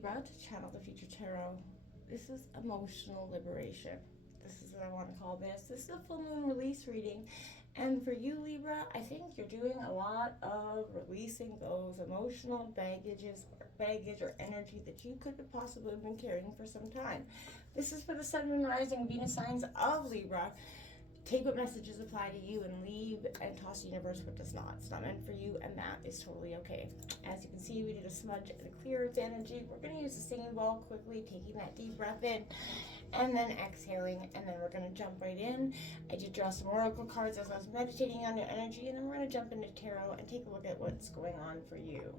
Libra to channel the future tarot. This is emotional liberation. This is what I want to call this. This is a full moon release reading. And for you, Libra, I think you're doing a lot of releasing those emotional baggage or energy that you could have possibly been carrying for some time. This is for the Sun, Moon, Rising, Venus signs of Libra. Take what messages apply to you and leave and toss the universe what does not. It's not meant for you, and that is totally okay. As you can see, we did a smudge and a clear earth energy. We're going to use the singing bowl quickly, taking that deep breath in and then exhaling, and then we're going to jump right in. I did draw some oracle cards as I was meditating on your energy, and then we're going to jump into tarot and take a look at what's going on for you.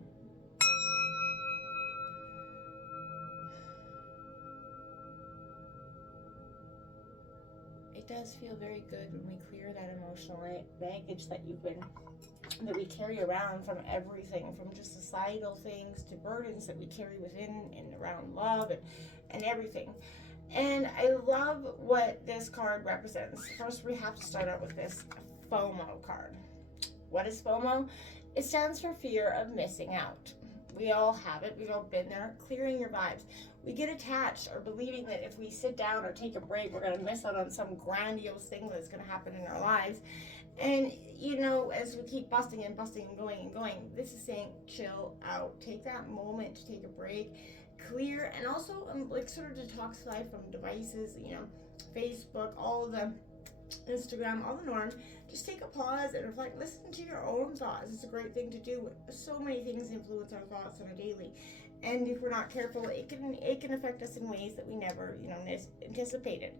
It does feel very good when we clear that emotional baggage that we carry around from everything, from just societal things to burdens that we carry within and around love and everything. And I love what this card represents. First, we have to start out with this FOMO card. What is FOMO? It stands for fear of missing out. We all have it. We've all been there. Clearing your vibes. We get attached or believing that if we sit down or take a break, we're going to miss out on some grandiose thing that's going to happen in our lives. And, you know, as we keep busting and going, this is saying chill out. Take that moment to take a break, clear, and also like sort of detoxify from devices, you know, Facebook, all the Instagram, all the norms. Just take a pause and reflect. Listen to your own thoughts. It's a great thing to do. So many things influence our thoughts on a daily, and if we're not careful, it can affect us in ways that we never, you know, anticipated.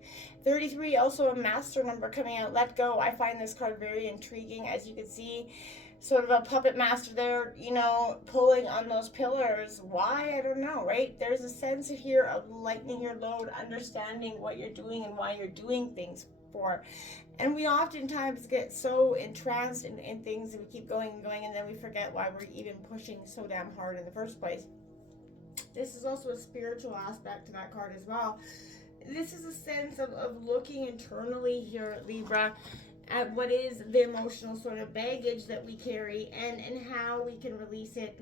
33, also a master number coming out. Let go. I find this card very intriguing. As you can see, sort of a puppet master there, you know, pulling on those pillars. Why? I don't know, right? There's a sense here of lightening your load, understanding what you're doing and why you're doing things for. And we oftentimes get so entranced in things and we keep going, and then we forget why we're even pushing so damn hard in the first place. This is also a spiritual aspect to that card as well. This is a sense of looking internally here, Libra, at what is the emotional sort of baggage that we carry and how we can release it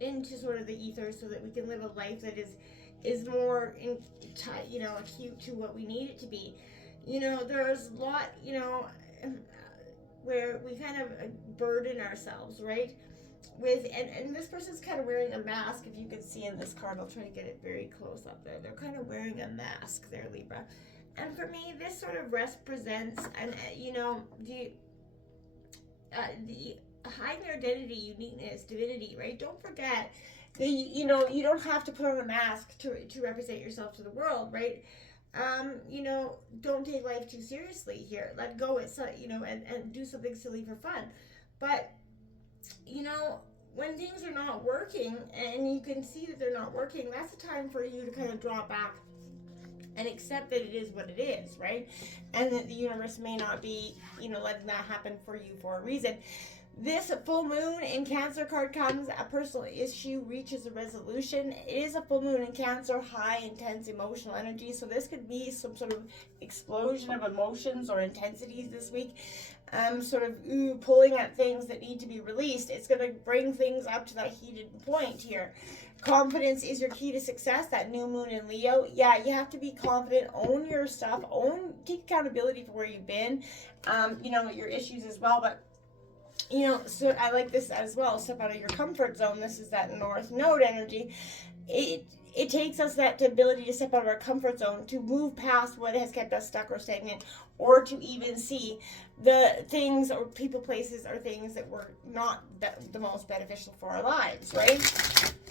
into sort of the ether so that we can live a life that is more you know, acute to what we need it to be. You know, there's a lot, you know, where we kind of burden ourselves, right? With and this person's kind of wearing a mask. If you can see in this card, I'll try to get it very close up there. They're kind of wearing a mask there, Libra. And for me, this sort of represents, and you know, the hiding their identity, uniqueness, divinity, right? Don't forget that you know, you don't have to put on a mask to represent yourself to the world, right? You know, don't take life too seriously here. Let go, you know, and do something silly for fun. But you know, when things are not working and you can see that they're not working, that's the time for you to kind of draw back and accept that it is what it is, right? And that the universe may not be, you know, letting that happen for you for a reason. This full moon in Cancer card comes, a personal issue reaches a resolution. It is a full moon in Cancer, high, intense emotional energy. So this could be some sort of explosion of emotions or intensities this week. Sort of pulling at things that need to be released. It's going to bring things up to that heated point here. Confidence is your key to success. That new moon in Leo. Yeah, you have to be confident. Own your stuff. Take accountability for where you've been. You know, your issues as well. But you know, so I like this as well. Step out of your comfort zone. This is that North Node energy. It takes us that ability to step out of our comfort zone, to move past what has kept us stuck or stagnant, or to even see the things or people, places, or things that were not the most beneficial for our lives, right?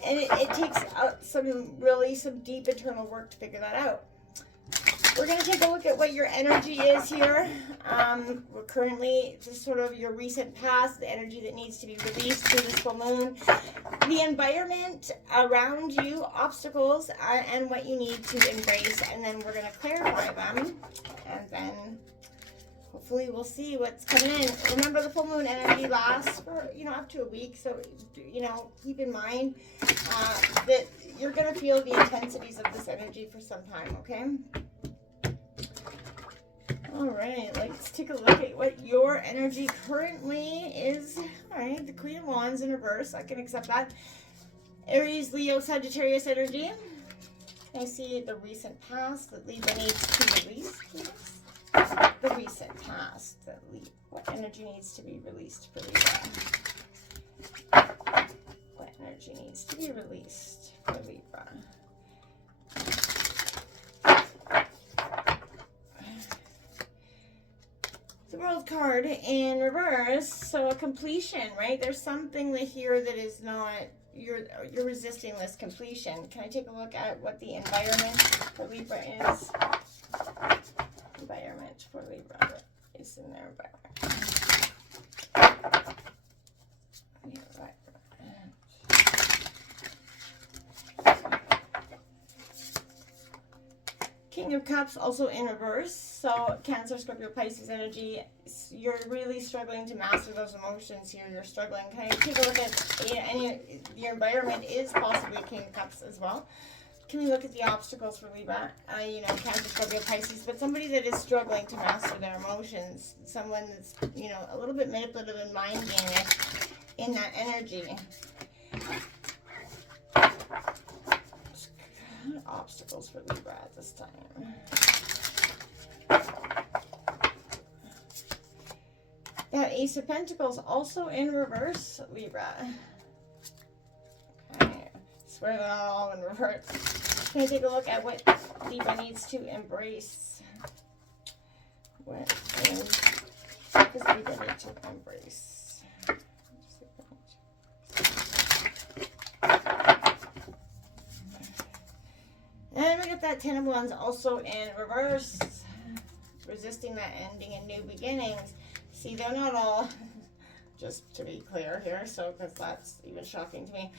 And it takes some deep internal work to figure that out. We're going to take a look at what your energy is here. We're currently just sort of your recent past, the energy that needs to be released through this full moon, the environment around you, obstacles, and what you need to embrace. And then we're going to clarify them. And then hopefully we'll see what's coming in. Remember, the full moon energy lasts for, you know, up to a week. So, you know, keep in mind that you're going to feel the intensities of this energy for some time, okay? All right, let's take a look at what your energy currently is. All right, the Queen of Wands in reverse. I can accept that. Aries, Leo, Sagittarius energy. I see the recent past that Libra needs to release, please. The recent past that what energy needs to be released for Libra? What energy needs to be released for Libra? The World card in reverse, so a completion, right? There's something here that is not, you're resisting this completion. Can I take a look at what the environment for Libra is? Environment for Libra is in their environment. King of Cups also in reverse. So Cancer, Scorpio, Pisces energy. You're really struggling to master those emotions here. You're struggling. Can I take a look at your environment is possibly King of Cups as well. Can we look at the obstacles for Libra? Cancer, Scorpio, Pisces, but somebody that is struggling to master their emotions. Someone that's, a little bit manipulative and mind gaming in that energy. Obstacles for Libra at this time. Yeah, Ace of Pentacles also in reverse, Libra. Okay, swear they're not all in reverse. Can I take a look at what Libra needs to embrace? What does Libra need to embrace? And we got that Ten of Wands also in reverse. Resisting that ending and new beginnings. See, they're not all, just to be clear here, so because that's even shocking to me.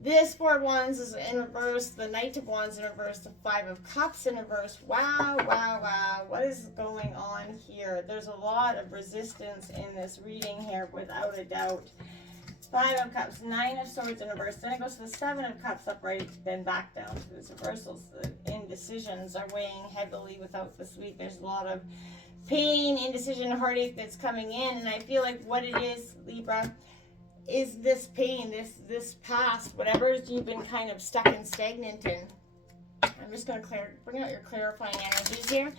This Four of Wands is in reverse. The Knight of Wands in reverse. The Five of Cups in reverse. Wow, wow, wow. What is going on here? There's a lot of resistance in this reading here, without a doubt. Five of Cups, Nine of Swords in reverse. Then it goes to the Seven of Cups upright, then back down to these reversals. The indecisions are weighing heavily without the sweet. There's a lot of pain, indecision, heartache that's coming in. And I feel like what it is, Libra, is this pain, this past, whatever you've been kind of stuck and stagnant in. I'm just going to bring out your clarifying energies here.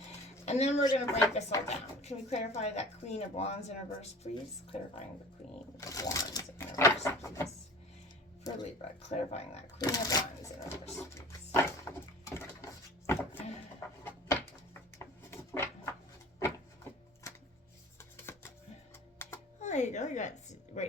And then we're going to break this all down. Can we clarify that Queen of Wands in reverse, please? Clarifying the Queen of Wands in reverse, please. For Libra, clarifying that Queen of Wands in reverse, please. There you go. You got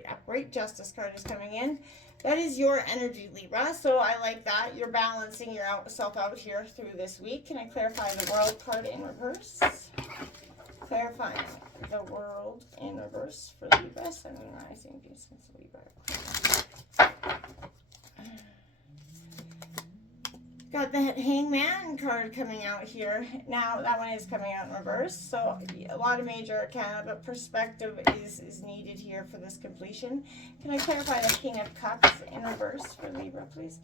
upright Justice card is coming in. That is your energy, Libra. So I like that. You're balancing yourself out here through this week. Can I clarify the World card in reverse? Clarifying the World in reverse for Libra. Semi-rising distance Libra. Got the Hangman card coming out here. Now, that one is coming out in reverse. So, a lot of major arcana, but perspective is needed here for this completion. Can I clarify the King of Cups in reverse for Libra, please?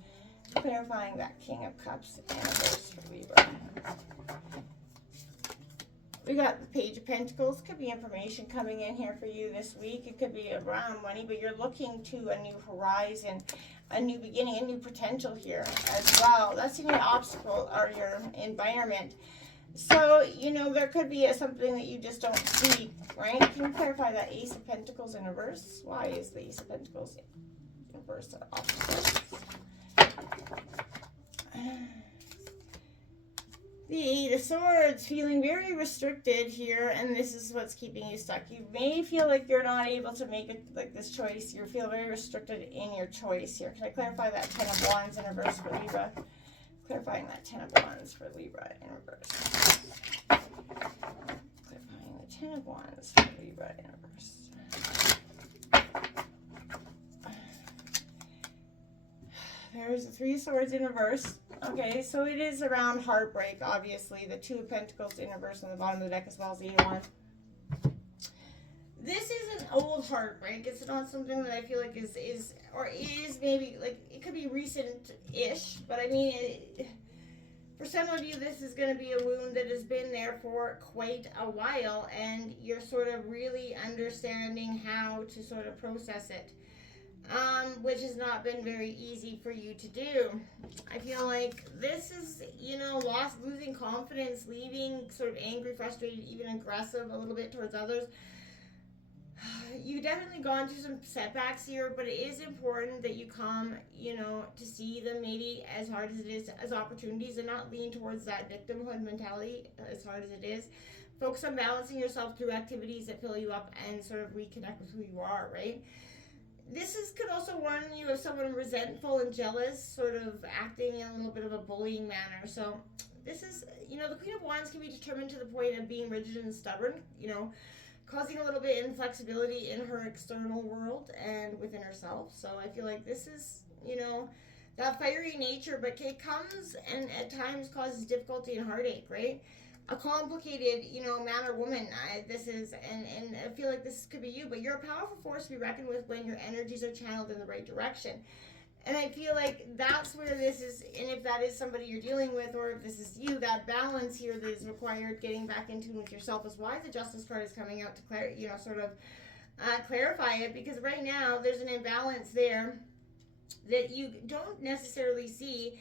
Clarifying that King of Cups in reverse for Libra. We got the Page of Pentacles. Could be information coming in here for you this week. It could be around money, but you're looking to a new horizon, a new beginning, a new potential here as well. That's your obstacle or your environment. So, there could be something that you just don't see, right? Can you clarify that Ace of Pentacles in reverse? Why is the Ace of Pentacles in reverse an obstacle? The Eight of Swords, feeling very restricted here, and this is what's keeping you stuck. You may feel like you're not able to make it like this choice. You feel very restricted in your choice here. Can I clarify that Ten of Wands in reverse for Libra? Clarifying that Ten of Wands for Libra in reverse. Clarifying the Ten of Wands for Libra in reverse. There's the Three of Swords in reverse. Okay, so it is around heartbreak, obviously. The Two of Pentacles in reverse on the bottom of the deck as well as the one. This is an old heartbreak. It's not something that I feel like is maybe, like, it could be recent-ish. But, I mean, for some of you, this is going to be a wound that has been there for quite a while. And you're sort of really understanding how to sort of process it. which has not been very easy for you to do. I feel like this is, losing confidence, leaving sort of angry, frustrated, even aggressive a little bit towards others. You definitely gone through some setbacks here, but it is important that you come, to see them maybe as hard as it is as opportunities and not lean towards that victimhood mentality as hard as it is. Focus on balancing yourself through activities that fill you up and sort of reconnect with who you are, right? Could also warn you of someone resentful and jealous, sort of acting in a little bit of a bullying manner. So this is, the Queen of Wands can be determined to the point of being rigid and stubborn, causing a little bit of inflexibility in her external world and within herself. So I feel like this is, that fiery nature, but it comes and at times causes difficulty and heartache, right? A complicated, man or woman. This is, and I feel like this could be you, but you're a powerful force to be reckoned with when your energies are channeled in the right direction. And I feel like that's where this is, and if that is somebody you're dealing with, or if this is you, that balance here that is required, getting back in tune with yourself, is why the Justice card is coming out to clarify it, because right now there's an imbalance there that you don't necessarily see.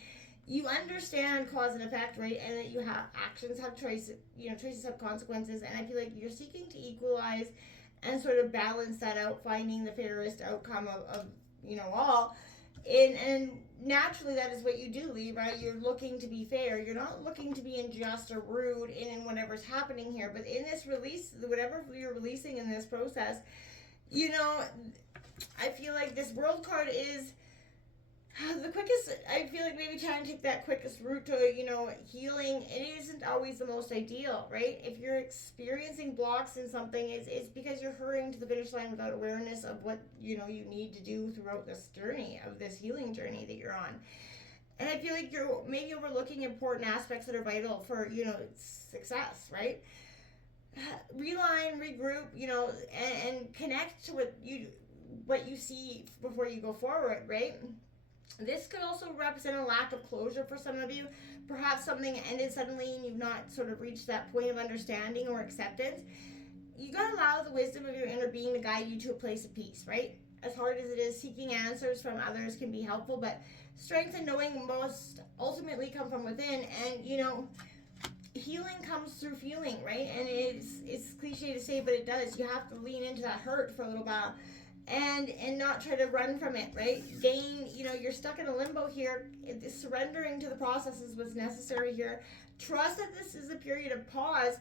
You understand cause and effect, right? And that you have actions have choices, choices have consequences, and I feel like you're seeking to equalize and sort of balance that out, finding the fairest outcome of all. And naturally that is what you do, Libra. You're looking to be fair. You're not looking to be unjust or rude in whatever's happening here. But in this release, whatever you're releasing in this process, I feel like this World card is the quickest. I feel like maybe trying to take that quickest route to healing, it isn't always the most ideal, right? If you're experiencing blocks in something, it's because you're hurrying to the finish line without awareness of what you need to do throughout this journey, of this healing journey that you're on. And I feel like you're maybe overlooking important aspects that are vital for success, right? Realign, regroup, and connect to what you see before you go forward, right? This could also represent a lack of closure for some of you. Perhaps something ended suddenly and you've not sort of reached that point of understanding or acceptance. You gotta allow the wisdom of your inner being to guide you to a place of peace, right? As hard as it is, seeking answers from others can be helpful, but strength and knowing most ultimately come from within. And healing comes through feeling, right? And it's cliche to say, but it does. You have to lean into that hurt for a little while and not try to run from it, right? You're stuck in a limbo here. Surrendering to the process is what's necessary here. Trust that this is a period of pause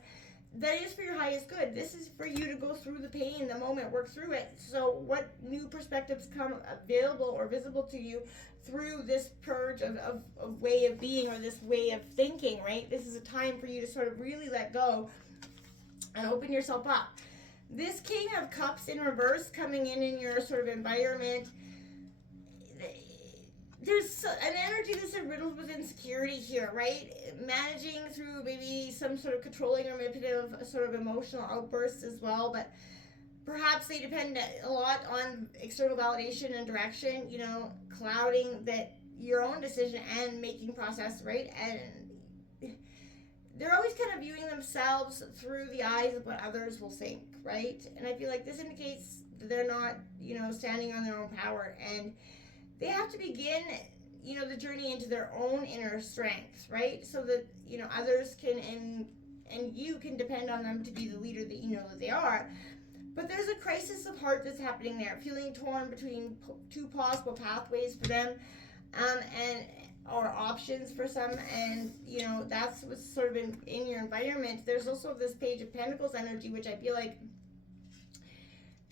that is for your highest good. This is for you to go through the pain, the moment, work through it. So what new perspectives come available or visible to you through this purge of way of being, or this way of thinking, right? This is a time for you to sort of really let go and open yourself up. This King of Cups in reverse coming in your sort of environment, there's an energy that's riddled with insecurity here, right? Managing through maybe some sort of controlling or manipulative sort of emotional outbursts as well, but perhaps they depend a lot on external validation and direction, clouding that your own decision and making process, right? And they're always kind of viewing themselves through the eyes of what others will think, right? And I feel like this indicates that they're not, standing on their own power, and they have to begin, the journey into their own inner strength, right? So that, others can and you can depend on them to be the leader that that they are. But there's a crisis of heart that's happening there, feeling torn between two possible pathways for them, and or options for some, and that's what's sort of in your environment. There's also this Page of Pentacles energy, which I feel like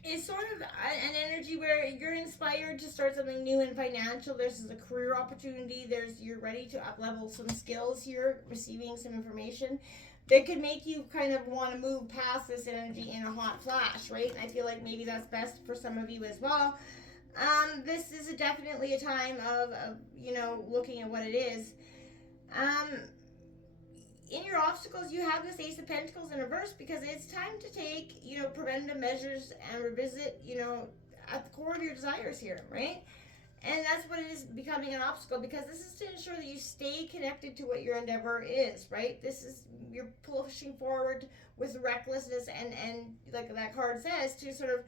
is sort of an energy where you're inspired to start something new and financial. There's a career opportunity. You're ready to up level some skills here, receiving some information that could make you kind of want to move past this energy in a hot flash, right? And I feel like maybe that's best for some of you as well. This is definitely a time of looking at what it is. In your obstacles, you have this Ace of Pentacles in reverse, because it's time to take, preventative measures and revisit, at the core of your desires here, right? And that's what it is, becoming an obstacle, because this is to ensure that you stay connected to what your endeavor is, right? You're pushing forward with recklessness and like that card says, to sort of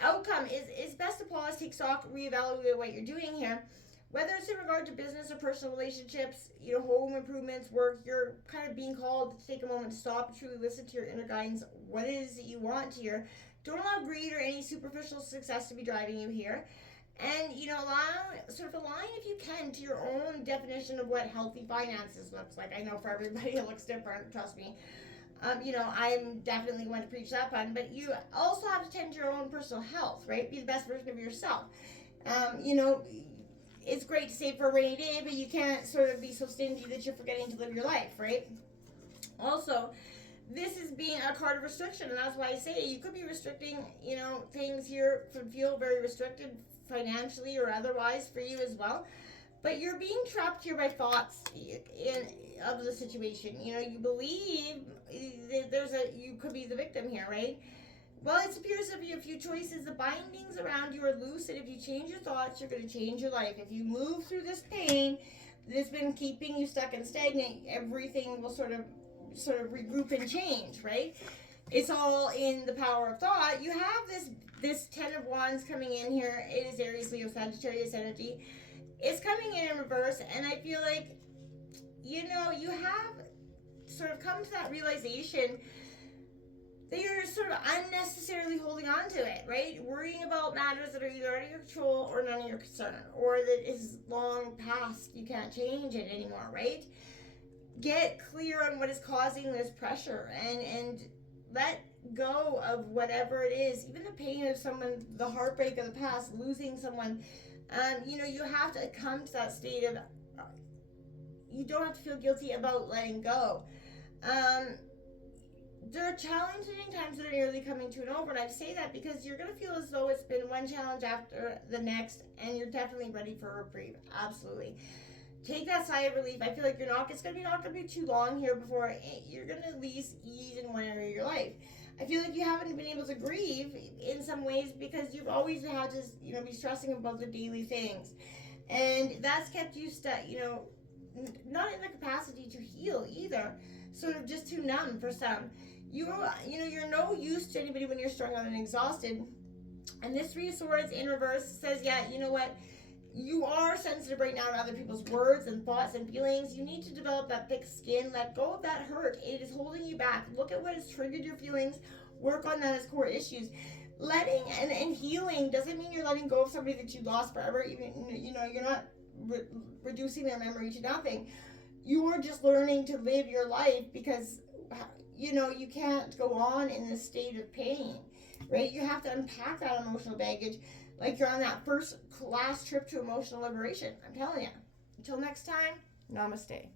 outcome is best to pause, take stock, reevaluate what you're doing here. Whether it's in regard to business or personal relationships, home improvements, work, you're kind of being called to take a moment to stop and truly listen to your inner guidance, what it is that you want here. Don't allow greed or any superficial success to be driving you here. And, align if you can to your own definition of what healthy finances looks like. I know for everybody it looks different, trust me. I'm definitely going to preach that pun, but you also have to tend to your own personal health, right? Be the best version of yourself. It's great to save for a rainy day, but you can't sort of be so stingy that you're forgetting to live your life, right? Also, this is being a card of restriction, and that's why I say you could be restricting, things here could feel very restricted financially or otherwise for you as well. But you're being trapped here by thoughts of the situation. You believe you could be the victim here, right? Well, it appears to be a few choices. The bindings around you are loose, and if you change your thoughts, you're going to change your life. If you move through this pain that's been keeping you stuck and stagnant, everything will sort of regroup and change, right? It's all in the power of thought. You have this Ten of Wands coming in here. It is Aries, Leo, Sagittarius energy. It's coming in reverse, and I feel like, you have sort of come to that realization that you're sort of unnecessarily holding on to it, right? Worrying about matters that are either out of your control or none of your concern, or that is long past, you can't change it anymore, right? Get clear on what is causing this pressure, and let go of whatever it is, even the pain of someone, the heartbreak of the past, losing someone. You have to come to that state of, you don't have to feel guilty about letting go. There are challenging times that are nearly coming to an over, and I say that because you're going to feel as though it's been one challenge after the next, and you're definitely ready for a reprieve. Absolutely. Take that sigh of relief. I feel like it's not going to be too long here before you're going to at least ease in one area of your life. I feel like you haven't been able to grieve in some ways because you've always had to, be stressing about the daily things. And that's kept you not in the capacity to heal either. Sort of just too numb for some. You're no use to anybody when you're strung out and exhausted. And this Three of Swords in reverse says, yeah, you know what? You are sensitive right now to other people's words and thoughts and feelings. You need to develop that thick skin. Let go of that hurt. It is holding you back. Look at what has triggered your feelings. Work on that as core issues. Letting and healing doesn't mean you're letting go of somebody that you lost forever. Even you're not reducing their memory to nothing. You are just learning to live your life because you can't go on in this state of pain, right? You have to unpack that emotional baggage like you're on that last trip to emotional liberation. I'm telling you. Until next time, namaste.